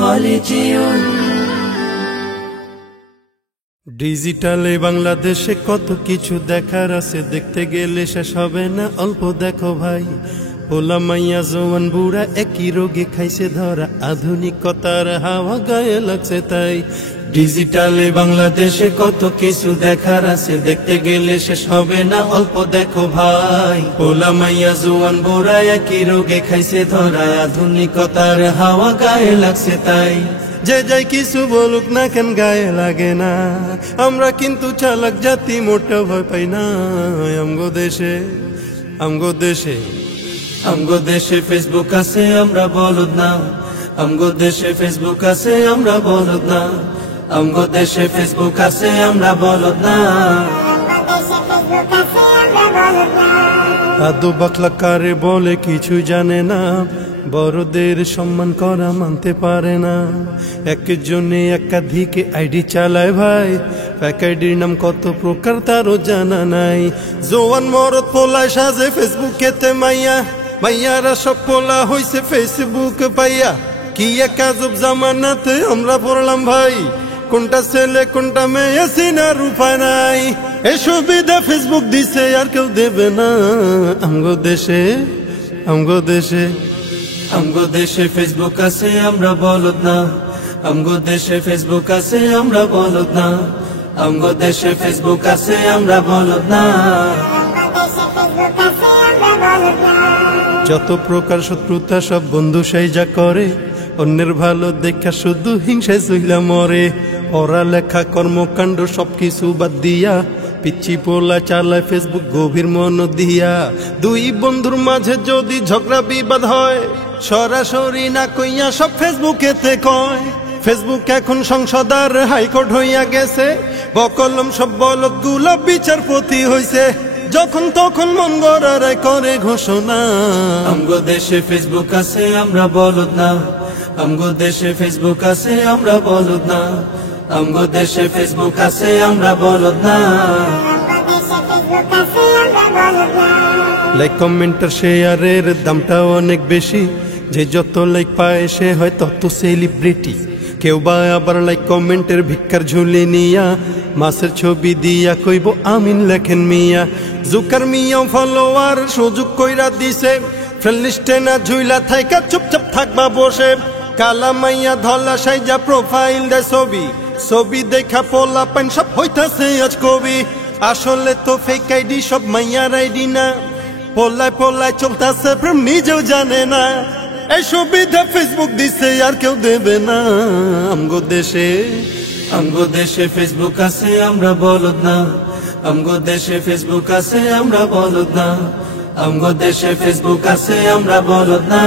Collegium ডিজিটালে বাংলাদেশে কত কিছু দেখার আছে, দেখতে গেলে শেষ হবে না, অল্প দেখো ভাই। পোলা মাইয়া জওয়ান বুড়া একই রোগে খাইছে ধরা, আধুনিকতার হাওয়া গায়ে লাগছে তাই। ডিজিটালে বাংলাদেশে কত কিছু দেখার আছে, দেখতে গেলে শেষ হবে না, অল্প দেখো ভাই। পোলা মাইয়া জওয়ান বুড়া একই রোগে খাইছে ধরা, আধুনিকতার হাওয়া গায়ে লাগছে তাই। যে যাই কিছু বলুক না কেন গায়ে লাগে না, আমরা কিন্তু চালাক জাতি, মোটা ভয় পাই না। আমগো দেশে আমগো দেশে আমগো দেশে ফেসবুক আছে, আমরা বলদ না। আমগো দেশে ফেসবুক আছে, আমরা বলদ না। আমগো দেশে ফেসবুক আছে, আমরা বলদ না। আদো বাকলা কারে বলে কিছু জানে না, বড়দের সম্মান করা মানতে পারে না। একজনে একাধিক আইডি চালায় ভাই, এক আইডির নাম কত প্রকার তারও জানা নাই। জোয়ান মরদ পোলায় সাজে ফেসবুকেতে মাইয়া, মাইয়ারা সব পোলা হইছে ফেসবুক পাইয়া। কি এক আজব জামানাতে আমরা পড়লাম ভাই, কোনটা ছেলে কোনটা মেয়ে চিনার উপায় নাই। এই সুবিধা ফেসবুক দিছে আর কেউ দেবে না। আমগো দেশে আমগো দেশে আমগো দেশে ফেসবুক আছে, আমরা বলদ না। আমগো দেশে ফেসবুক আছে, আমরা বলদ না। আমগো দেশে ফেসবুক আছে, আমরা বলদ না। যত প্রকার শত্রুতা সব বন্ধু সেই যা করে, অন্যের ভালো দেখা শুধু হিংসায় চইলা মরে। পড়া লেখা কর্মকাণ্ড সবকিছু বাদ দিয়া, পিচ্ছি পোলা চালায় ফেসবুক গভীর মন দিয়া। দুই বন্ধুর মাঝে যদি ঝগড়া বিবাদ হয়, সরাসরি না কইয়া সব ফেসবুকেতে কয়। ফেসবুক এখন সংসদ আর হাইকোর্ট হইয়া গেছে, বকলম সব বলদ গুলা বিচারপতি হইছে। যখন তখন মন গড়ায় করে ঘোষণা। আমগো দেশে ফেসবুক আছে, আমরা বলদ না। আমগো দেশে ফেসবুক আছে, আমরা বলদ না। আমগো দেশে ফেসবুক আছে, আমরা বলদ না। লাইক কমেন্টার শেয়ারের দামটা অনেক বেশি, যে যত লাইক পায় সে হয় তত সেলিব্রিটি। কেউ বা আবার লাইক কমেন্টের ভিক্ষার ঝুলি নিয়া, মাছের ছবি দিয়া কইব আমিন লেখেন মিয়া। জুকার মিয়া ফলোয়ার সুযোগ কইরা দিছে, ফ্রেন্ড লিস্টে না ঝুইলা থাইকা চুপচাপ থাকবা বসে। কালা মাইয়া ধলা সাইজা প্রোফাইল দে ছবি, ছবি দেখা পোলা পাইন সব হইতাছে আজ কবি। আসলে তো ফেক আইডি সব মাইয়ার আইডি না, পোলায় পোলায় চলতাছে প্রেম নিজেও জানে না। এই সুবিধা ফেসবুক দিছে আর কেউ দেবে না। আমগো দেশে ফেসবুক আছে, আমরা বলদ না। আমগো দেশে ফেসবুক আছে, আমরা বলদ না। আমগো দেশে ফেসবুক আছে, আমরা বলদ না।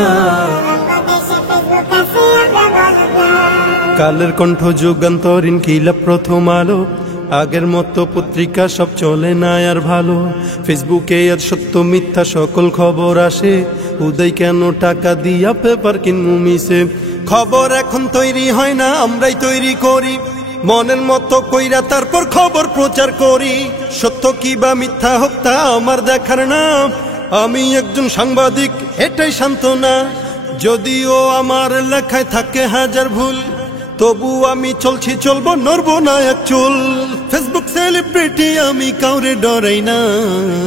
কালের কণ্ঠ যুগান্তরীণ কিলা প্রথম আলো, আগের মতো পত্রিকা সব চলে না আর ভালো। ফেসবুকে আর সত্য মিথ্যা সকল খবর আসে, উদয় কেন টাকা দিয়া পেপার কিনমু মিশে। খবর এখন তৈরি হয় না, আমরাই তৈরি করি, মনের মতো কইরা তারপর খবর প্রচার করি। সত্য কি বা মিথ্যা হোক তা আমার দেখার না, আমি একজন সাংবাদিক এটাই সান্ত্বনা। যদিও আমার লেখায় থাকে হাজার ভুল, তবু আমি চলছি চলবো, নড়বো না এক চুল। ফেসবুক সেলিব্রিটি আমি কাউরে ডরাই না।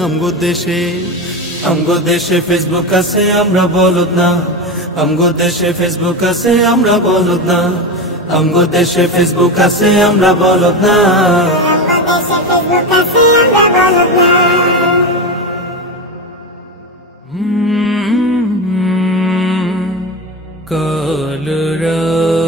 আমগো দেশে ফেসবুক আছে, আমরা বলদ না। আমগো দেশে ফেসবুক আছে, আমরা বলদ না। আমগো দেশে ফেসবুক আছে, আমরা বলদ না। Colorado